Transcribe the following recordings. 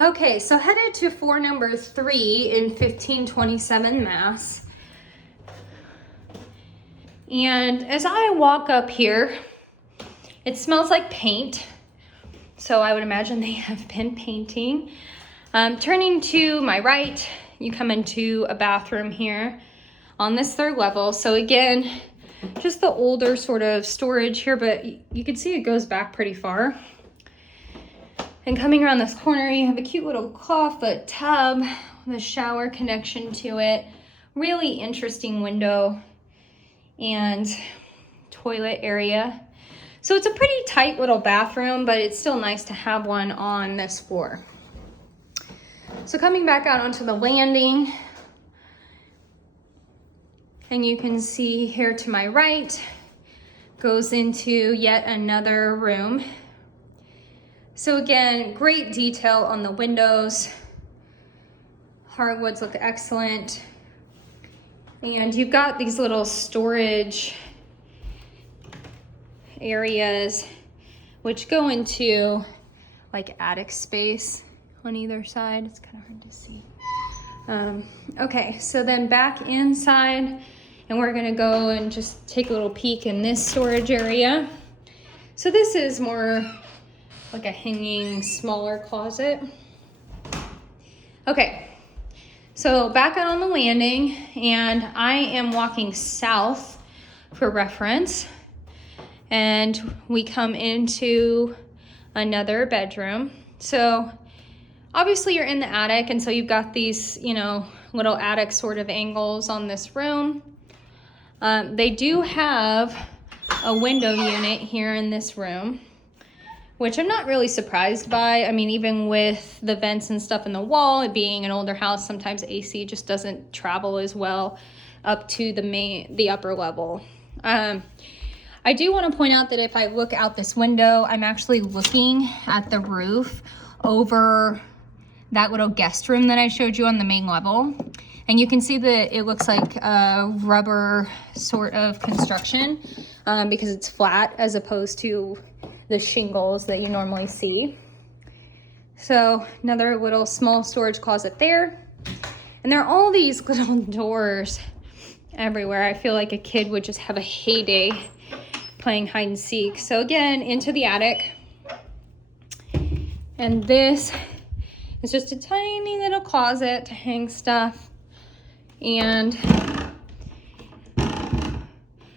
Okay, so headed to floor number 3 in 1527 Mass. And as I walk up here, it smells like paint. So I would imagine they have been painting. Turning to my right, you come into a bathroom here on this 3rd level. So again, just the older sort of storage here, but you can see it goes back pretty far. And coming around this corner, you have a cute little clawfoot tub with a shower connection to it. Really interesting window and toilet area. So it's a pretty tight little bathroom, but it's still nice to have one on this floor. So coming back out onto the landing, and you can see here to my right, goes into yet another room. So again, great detail on the windows. Hardwoods look excellent. And you've got these little storage areas which go into like attic space on either side. It's kind of hard to see. Okay, so then back inside, and we're gonna go and just take a little peek in this storage area. So this is more like a hanging, smaller closet. Okay, so back out on the landing, and I am walking south for reference, and we come into another bedroom. So obviously you're in the attic, and so you've got these, little attic sort of angles on this room. They do have a window unit here in this room, which I'm not really surprised by. I mean, even with the vents and stuff in the wall, it being an older house, sometimes AC just doesn't travel as well up to the upper level. I do want to point out that if I look out this window, I'm actually looking at the roof over that little guest room that I showed you on the main level. And you can see that it looks like a rubber sort of construction because it's flat as opposed to the shingles that you normally see. So another little small storage closet there. And there are all these little doors everywhere. I feel like a kid would just have a heyday playing hide and seek. So again, into the attic. And this is just a tiny little closet to hang stuff. And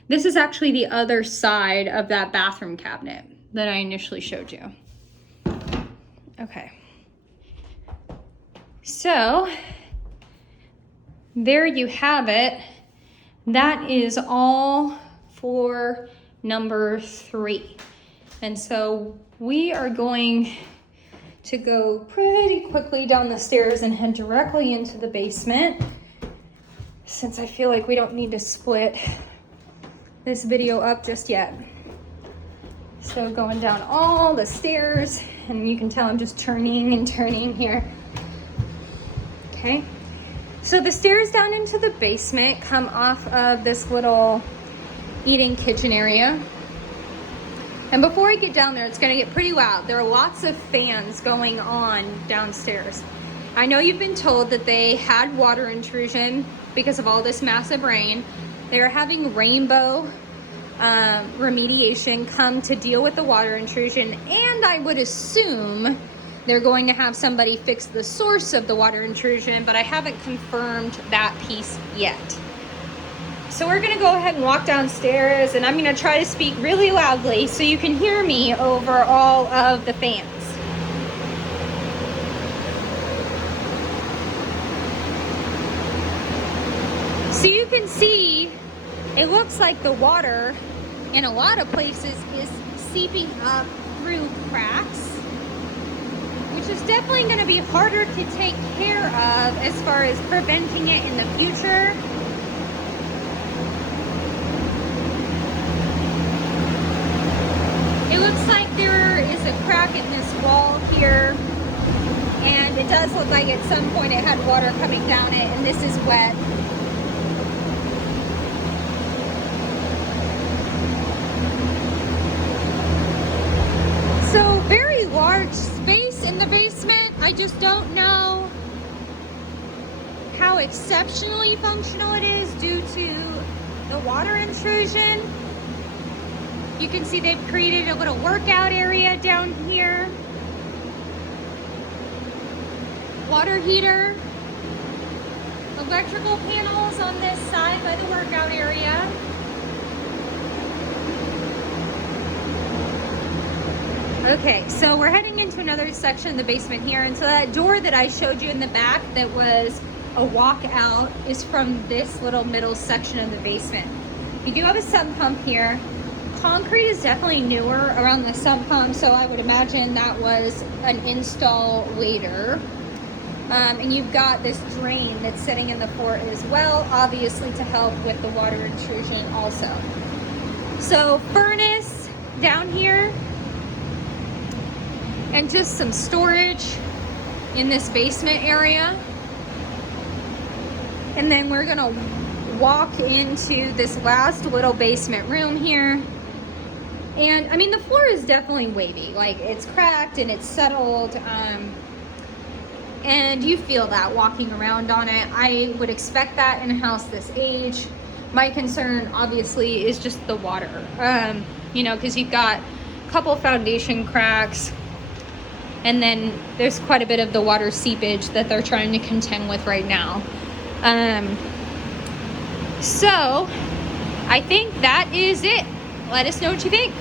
this is actually the other side of that bathroom cabinet that I initially showed you. Okay. So there you have it. That is all for number 3. And so we are going to go pretty quickly down the stairs and head directly into the basement, since I feel like we don't need to split this video up just yet. So going down all the stairs, and you can tell I'm just turning and turning here. Okay, so the stairs down into the basement come off of this little eating kitchen area. And before I get down there, it's gonna get pretty loud. There are lots of fans going on downstairs. I know you've been told that they had water intrusion because of all this massive rain. They are having Rainbow remediation come to deal with the water intrusion, and I would assume they're going to have somebody fix the source of the water intrusion, but I haven't confirmed that piece yet. So we're gonna go ahead and walk downstairs, and I'm gonna try to speak really loudly so you can hear me over all of the fans. So you can see, it looks like the water in a lot of places is seeping up through cracks, which is definitely going to be harder to take care of as far as preventing it in the future. It looks like there is a crack in this wall here, and it does look like at some point it had water coming down it, and this is wet. So very large space in the basement. I just don't know how exceptionally functional it is due to the water intrusion. You can see they've created a little workout area down here. Water heater. Electrical panels on this side by the workout area. Okay, so we're heading into another section of the basement here. And so that door that I showed you in the back that was a walkout is from this little middle section of the basement. You do have a sump pump here. Concrete is definitely newer around the sump pump, so I would imagine that was an install later. And you've got this drain that's sitting in the floor as well, obviously to help with the water intrusion also. So furnace down here, and just some storage in this basement area. And then we're gonna walk into this last little basement room here. And I mean, the floor is definitely wavy, like it's cracked and it's settled. And you feel that walking around on it. I would expect that in a house this age. My concern obviously is just the water, you know, because you've got a couple foundation cracks, and then there's quite a bit of the water seepage that they're trying to contend with right now. So I think that is it. Let us know what you think.